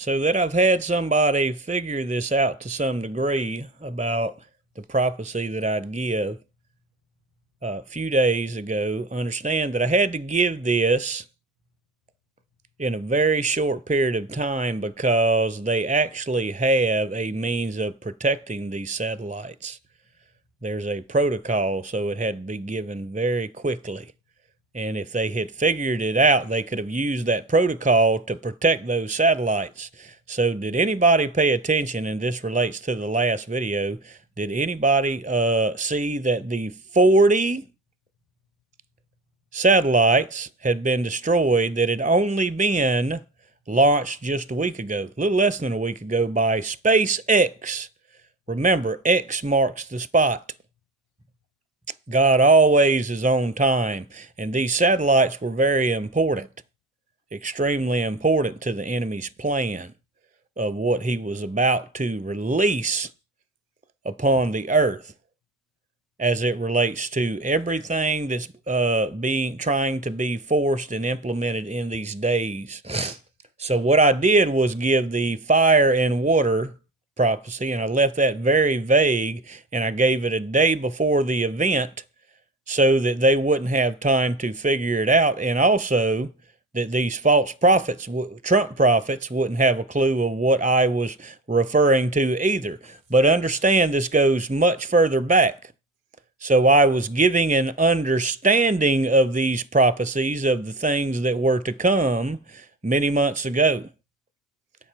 So that I've had somebody figure this out to some degree about the prophecy that I'd give a few days ago. Understand that I had to give this in a very short period of time because they actually have a means of protecting these satellites. There's a protocol, so it had to be given very quickly. And if they had figured it out, they could have used that protocol to protect those satellites. So did anybody pay attention, and this relates to the last video, did anybody see that the 40 satellites had been destroyed that had only been launched just a week ago, a little less than a week ago, by SpaceX? Remember, X marks the spot. God always is on time, and these satellites were very important, extremely important to the enemy's plan of what he was about to release upon the earth as it relates to everything that's trying to be forced and implemented in these days. So what I did was give the fire and water prophecy, and I left that very vague, and I gave it a day before the event so that they wouldn't have time to figure it out, and also that these false prophets, Trump prophets, wouldn't have a clue of what I was referring to either. But understand, this goes much further back. So I was giving an understanding of these prophecies, of the things that were to come many months ago.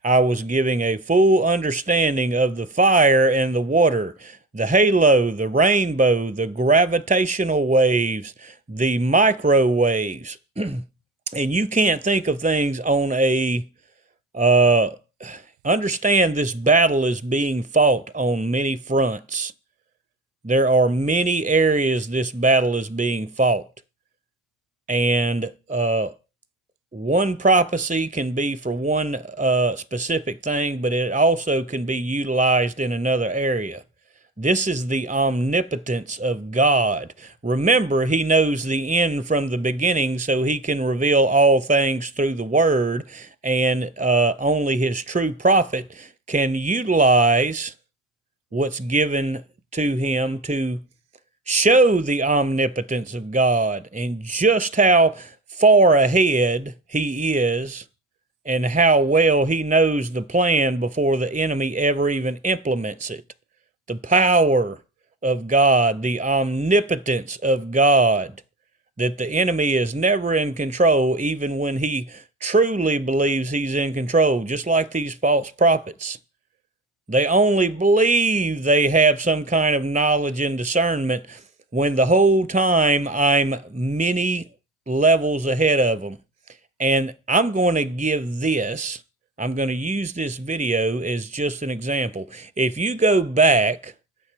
I was giving a full understanding of the fire and the water, the halo, the rainbow, the gravitational waves, the microwaves. And you can't think of things on a understand this battle is being fought on many fronts. There are many areas this battle is being fought. And one prophecy can be for one specific thing, but it also can be utilized in another area. This is the omnipotence of God. Remember, he knows the end from the beginning, so he can reveal all things through the word, and only his true prophet can utilize what's given to him to show the omnipotence of God and just how far ahead he is and how well he knows the plan before the enemy ever even implements it. The power of God, the omnipotence of God, that the enemy is never in control even when he truly believes he's in control, just like these false prophets. They only believe they have some kind of knowledge and discernment when the whole time I'm many levels ahead of them. And I'm going to I'm going to use this video as just an example. If you go back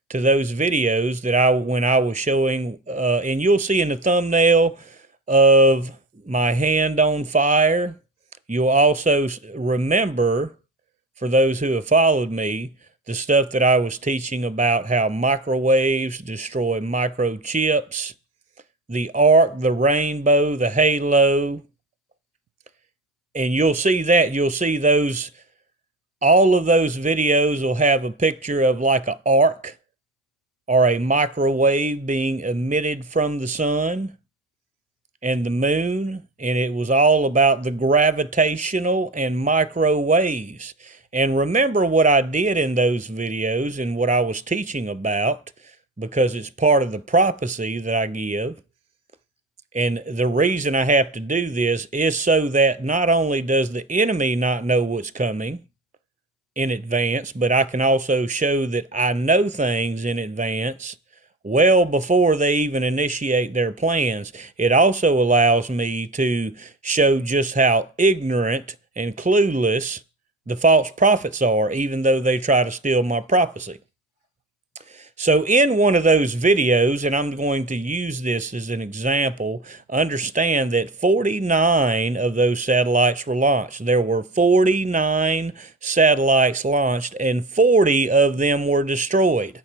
to those videos that when I was showing, and you'll see in the thumbnail of my hand on fire, you'll also remember, for those who have followed me, the stuff that I was teaching about how microwaves destroy microchips, the arc, the rainbow, the halo. And you'll see those, all of those videos will have a picture of like an arc or a microwave being emitted from the sun and the moon. And it was all about the gravitational and microwaves. And remember what I did in those videos and what I was teaching about, because it's part of the prophecy that I give. And the reason I have to do this is so that not only does the enemy not know what's coming in advance, but I can also show that I know things in advance well before they even initiate their plans. It also allows me to show just how ignorant and clueless the false prophets are, even though they try to steal my prophecy. So in one of those videos, and I'm going to use this as an example, understand that 49 of those satellites were launched. There were 49 satellites launched, and 40 of them were destroyed.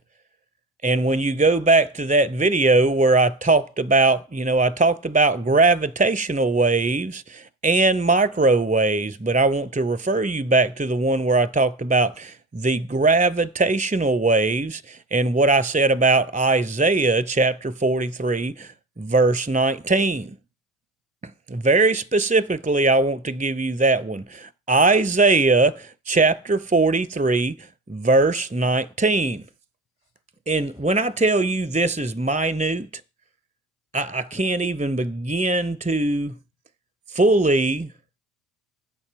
And when you go back to that video where I talked about, gravitational waves and microwaves. But I want to refer you back to the one where I talked about the gravitational waves and what I said about Isaiah chapter 43, verse 19. Very specifically, I want to give you that one. Isaiah chapter 43, verse 19. And when I tell you this is minute, I can't even begin to fully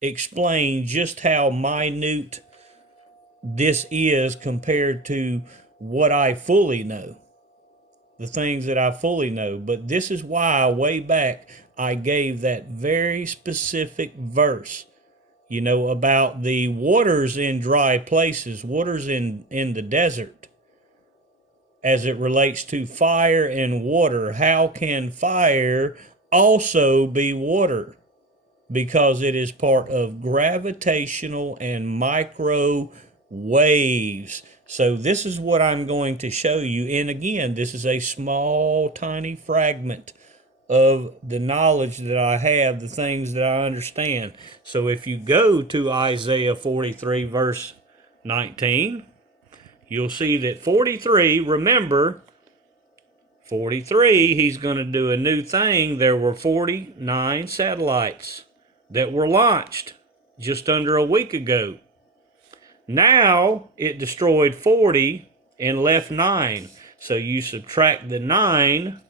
explain just how minute this is compared to what I fully know, the things that I fully know. But this is why way back I gave that very specific verse, about the waters in dry places, waters in the desert, as it relates to fire and water. How can fire also be water? Because it is part of gravitational and micro waves. So this is what I'm going to show you. And again, this is a small, tiny fragment of the knowledge that I have, the things that I understand. So if you go to Isaiah 43, verse 19, you'll see that 43, remember, 43, he's going to do a new thing. There were 49 satellites that were launched just under a week ago. Now it destroyed 40 and left 9. So you subtract the 9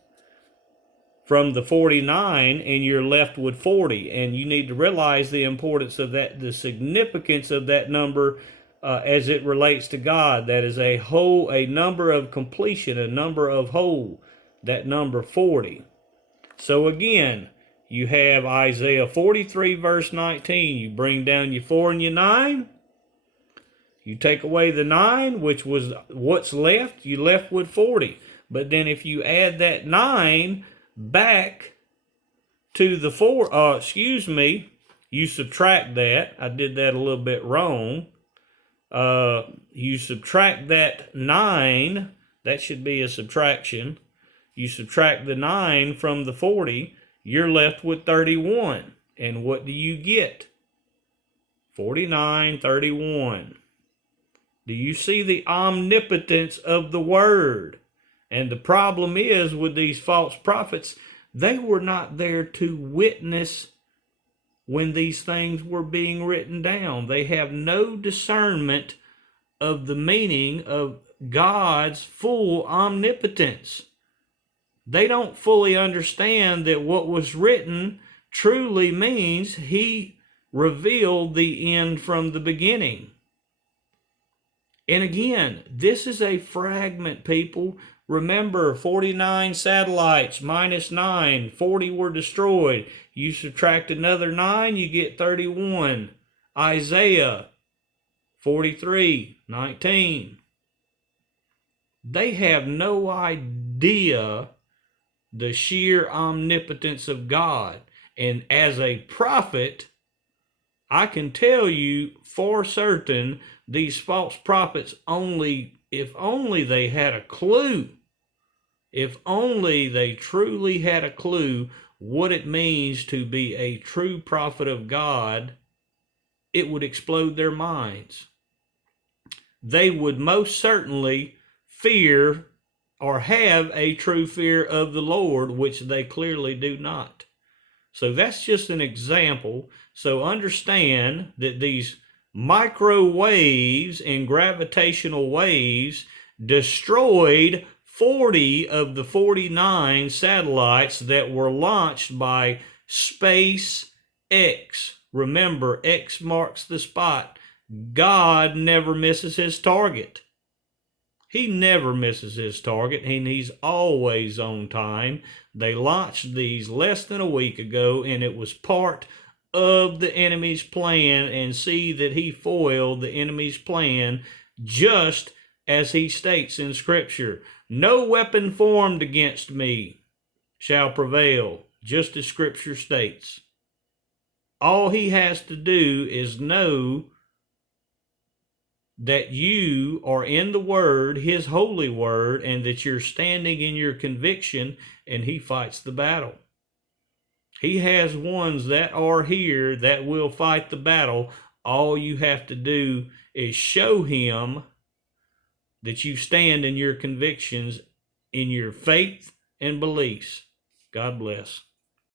from the 49 and you're left with 40. And you need to realize the importance of that, the significance of that number as it relates to God. That is a number of completion, a number of whole, that number 40. So again, you have Isaiah 43, verse 19. You bring down your 4 and your 9. You take away the 9, which was what's left, you left with 40. But then if you add that 9 back to the 4, you subtract that. I did that a little bit wrong. You subtract that 9. That should be a subtraction. You subtract the 9 from the 40, you're left with 31. And what do you get? 49, 31. Do you see the omnipotence of the word? And the problem is with these false prophets, they were not there to witness when these things were being written down. They have no discernment of the meaning of God's full omnipotence. They don't fully understand that what was written truly means he revealed the end from the beginning. And again, this is a fragment, people. Remember, 49 satellites minus 9, 40 were destroyed. You subtract another 9, you get 31. Isaiah 43, 19. They have no idea the sheer omnipotence of God. And as a prophet, I can tell you for certain these false prophets if only they had a clue, if only they truly had a clue what it means to be a true prophet of God, it would explode their minds. They would most certainly fear or have a true fear of the Lord, which they clearly do not. So that's just an example. So understand that these microwaves and gravitational waves destroyed 40 of the 49 satellites that were launched by SpaceX. Remember, X marks the spot. God never misses his target. He never misses his target, and he's always on time. They launched these less than a week ago, and it was part of the enemy's plan, and see that he foiled the enemy's plan just as he states in Scripture. No weapon formed against me shall prevail, just as Scripture states. All he has to do is know that you are in the Word, his holy Word, and that you're standing in your conviction, and he fights the battle. He has ones that are here that will fight the battle. All you have to do is show him that you stand in your convictions, in your faith and beliefs. God bless.